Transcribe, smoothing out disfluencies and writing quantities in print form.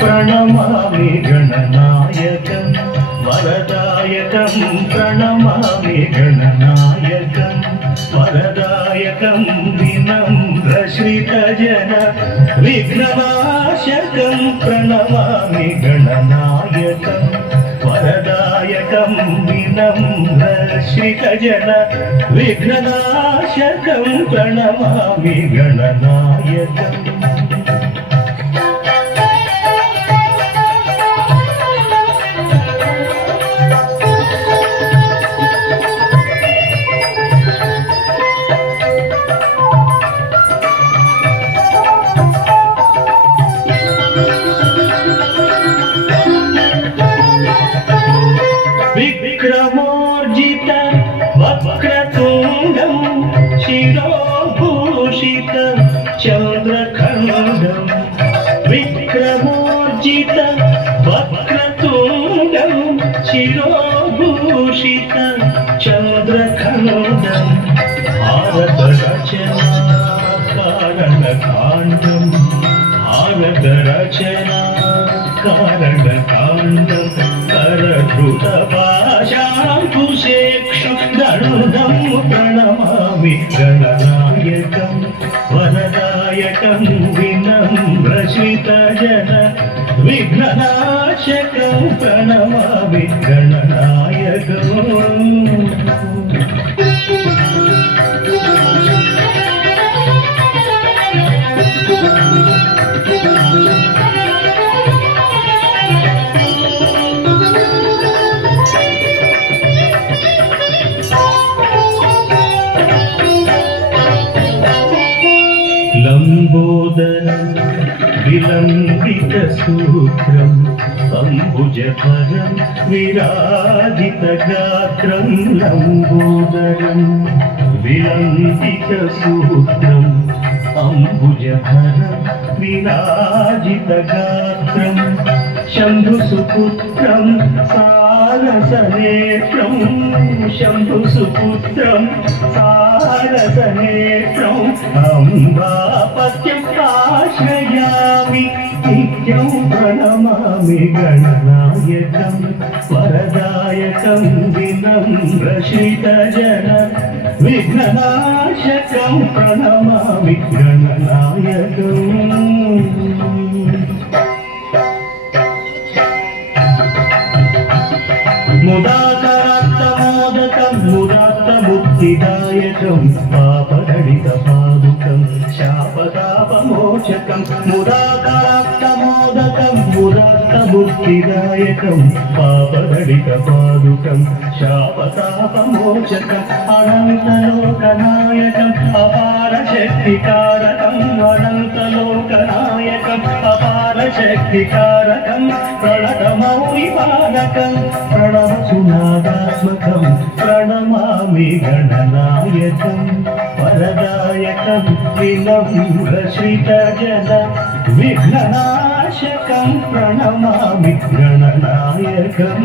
ప్రణమామి గణనాయకం వరదాయకం ప్రణమామి గణనాయకం వరదాయకం వినమ్రశ్రితజన విఘ్ననాశకం ప్రణమామి గణనాయకం వరదాయకం వినమ్రశ్రితజన విఘ్ననాశకం ప్రణమామి గణనాయకం. విక్రమోర్జిత వక్రతుండం శిరోభూషిత చంద్రఖండం విక్రమోర్జిత వక్రతుండం శిరోభూషిత చంద్రఖండం భారత రచనా కారణకాండం భారత రచనా కారణకాండం కరధృత భాషాంకుశేక్షు గరుడం ప్రణమామి గణనాయకం వరదాయకం వినమ్రశ్రితజన విఘ్ననాశకం ప్రణమామి గణనాయకం. లంబోదరం విలంబిత సూత్రం అంబుజధరం విరాజిత గాత్రం లంబోదరం విలంబిత సూత్రం అంబుజధరం విరాజిత గాత్రం శంభుసుపుత్రం సారసనేత్రం శంభుసుపుత్రం సారసనేత్రం అంబాపత్యం ఆశ్రయామి నిత్యం ప్రణమామి గణనాయకం వరదాయకం వినమ్రశ్రితజన విఘ్ననాశకం ప్రణమామి గణనాయకం. ముదాకరాత్తమోదకం ముదాత్తముక్తిదాయకం పాపదడిత పాదుకం శాపతాపమోచకం ముదాకరాత్తమోదకం ముదాత్తముక్తిదాయకం పాపదడిత పాదుకం శాపతాపమోచకం అనంతలోకనాయకం అపార శక్తికారకం అనంతలోకనాయకం అపార శక్తికారకం ప్రణతమౌలిపాదకం ప్రణవసునాదాత్మకం ప్రణమామి గణనాయకం వరదాయకం వినమ్రశ్రితజన విఘ్ననాశకం ప్రణమామి గణనాయకం.